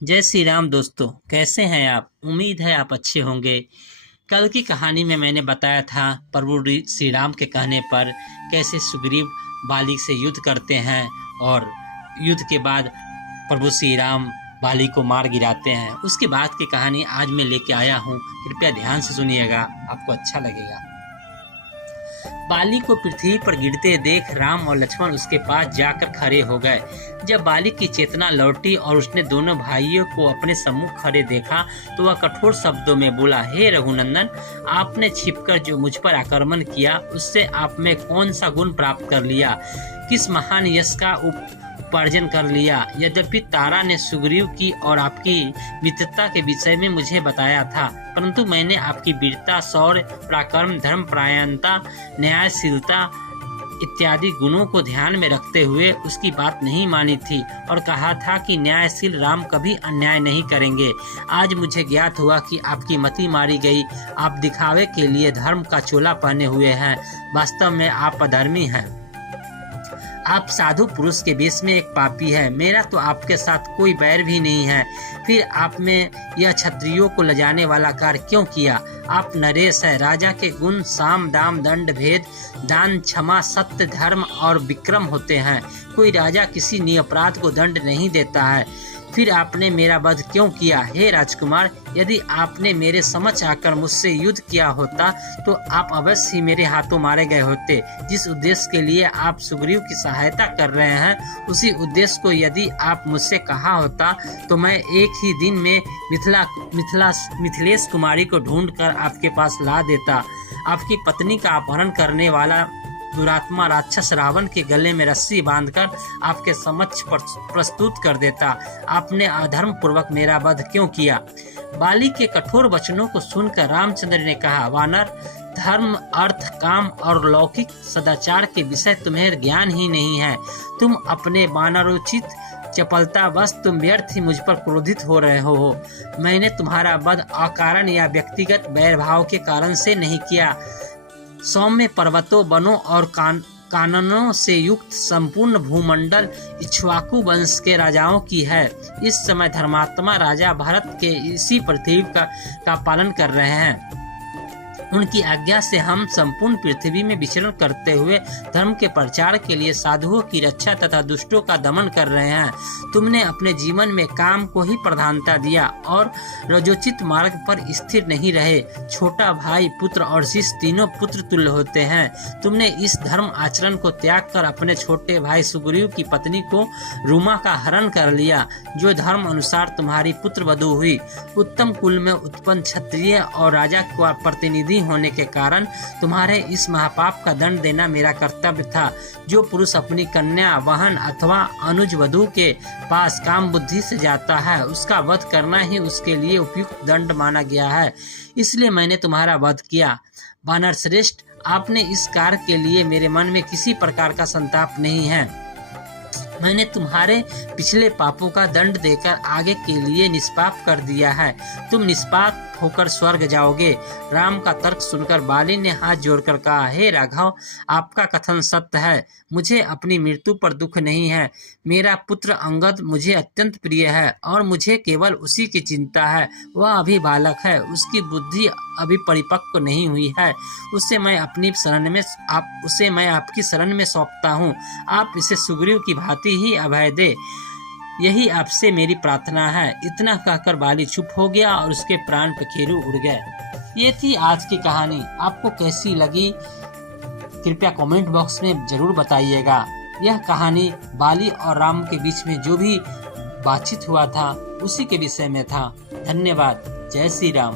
जय श्री राम दोस्तों, कैसे हैं आप? उम्मीद है आप अच्छे होंगे। कल की कहानी में मैंने बताया था प्रभु श्री राम के कहने पर कैसे सुग्रीव बाली से युद्ध करते हैं और युद्ध के बाद प्रभु श्री राम बाली को मार गिराते हैं। उसके बाद की कहानी आज मैं लेके आया हूँ, कृपया ध्यान से सुनिएगा, आपको अच्छा लगेगा। बाली को पृथ्वी पर गिरते देख राम और लक्ष्मण उसके पास जाकर खड़े हो गए। जब बाली की चेतना लौटी और उसने दोनों भाइयों को अपने सम्मुख खड़े देखा तो वह कठोर शब्दों में बोला, हे रघुनंदन, आपने छिपकर जो मुझ पर आक्रमण किया उससे आप में कौन सा गुण प्राप्त कर लिया, किस महान यश का उपार्जन कर लिया। यद्यपि तारा ने सुग्रीव की और आपकी मित्रता के विषय में मुझे बताया था, परंतु मैंने आपकी वीरता, शौर्य, पराक्रम, धर्म परायणता, न्यायशीलता इत्यादि गुणों को ध्यान में रखते हुए उसकी बात नहीं मानी थी और कहा था कि न्यायशील राम कभी अन्याय नहीं करेंगे। आज मुझे ज्ञात हुआ कि आपकी मति मारी गई। आप दिखावे के लिए धर्म का चोला पहने हुए हैं, वास्तव में आप अधर्मी हैं। आप साधु पुरुष के बीच में एक पापी है। मेरा तो आपके साथ कोई बैर भी नहीं है, फिर आप में यह क्षत्रियों को लजाने वाला कार्य क्यों किया? आप नरेश है। राजा के गुण साम, दाम, दंड, भेद, दान, क्षमा, सत्य, धर्म और विक्रम होते हैं। कोई राजा किसी निरपराध को दंड नहीं देता है। फिर आपने मेरा वध क्यों किया? हे राजकुमार, यदि आपने मेरे समक्ष आकर मुझसे युद्ध किया होता तो आप अवश्य ही मेरे हाथों मारे गए होते। जिस उद्देश्य के लिए आप सुग्रीव की सहायता कर रहे हैं, उसी उद्देश्य को यदि आप मुझसे कहा होता तो मैं एक ही दिन में मिथिलेश कुमारी को ढूंढकर आपके पास ला देता। आपकी पत्नी का अपहरण करने वाला दुरात्मा राक्षस रावण के गले में रस्सी बांधकर आपके समक्ष प्रस्तुत कर देता। आपने अधर्म पूर्वक मेरा वध क्यों किया? बाली के कठोर वचनों को सुनकर रामचंद्र ने कहा, वानर, धर्म, अर्थ, काम और लौकिक सदाचार के विषय तुम्हें ज्ञान ही नहीं है। तुम अपने वानरोचित चपलता बस तुम व्यर्थ ही मुझ पर क्रोधित हो रहे हो। मैंने तुम्हारा वध अकारण या व्यक्तिगत वैरभाव के कारण से नहीं किया। सौम्य पर्वतों, वनों और काननों से युक्त संपूर्ण भूमंडल इक्ष्वाकु वंश के राजाओं की है। इस समय धर्मात्मा राजा भारत के इसी पृथ्वी का पालन कर रहे हैं। उनकी आज्ञा से हम संपूर्ण पृथ्वी में विचरण करते हुए धर्म के प्रचार के लिए साधुओं की रक्षा तथा दुष्टों का दमन कर रहे हैं। तुमने अपने जीवन में काम को ही प्रधानता दिया और रजोचित मार्ग पर स्थिर नहीं रहे। छोटा भाई, पुत्र और शिष्य तीनों पुत्र तुल्य होते हैं। तुमने इस धर्म आचरण को त्याग कर अपने छोटे भाई सुग्रीव की पत्नी को रूमा का हरण कर लिया, जो धर्म अनुसार तुम्हारी पुत्र वधू हुई। उत्तम कुल में उत्पन्न क्षत्रिय और राजा का प्रतिनिधि होने के कारण तुम्हारे इस महापाप का दंड देना मेरा कर्तव्य था। जो पुरुष अपनी कन्या, बहन अथवा अनुज वधू के पास काम बुद्धि से जाता है, उसका वध करना ही उसके लिए उपयुक्त दंड माना गया है। इसलिए मैंने तुम्हारा वध किया। वानर श्रेष्ठ, आपने इस कार्य के लिए मेरे मन में किसी प्रकार का संताप नहीं है। मैंने तुम्हारे पिछले पापों का दंड देकर आगे के लिए निष्पाप कर दिया है। तुम निष्पाप होकर स्वर्ग जाओगे। राम का तर्क सुनकर बाली ने हाथ जोड़कर कहा, हे राघव, आपका कथन सत्य है। मुझे अपनी मृत्यु पर दुख नहीं है। मेरा पुत्र अंगद मुझे अत्यंत प्रिय है और मुझे केवल उसी की चिंता है। वह अभी बालक है, उसकी बुद्धि अभी परिपक्व नहीं हुई है। उसे मैं आपकी शरण में सौंपता हूँ। आप इसे सुग्रीव की भांति ही अभय दे, यही आपसे मेरी प्रार्थना है। इतना कहकर बाली चुप हो गया और उसके प्राण पखेरु उड़ गए। ये थी आज की कहानी। आपको कैसी लगी कृपया कमेंट बॉक्स में जरूर बताइएगा। यह कहानी बाली और राम के बीच में जो भी बातचीत हुआ था उसी के विषय में था। धन्यवाद। जय श्री राम।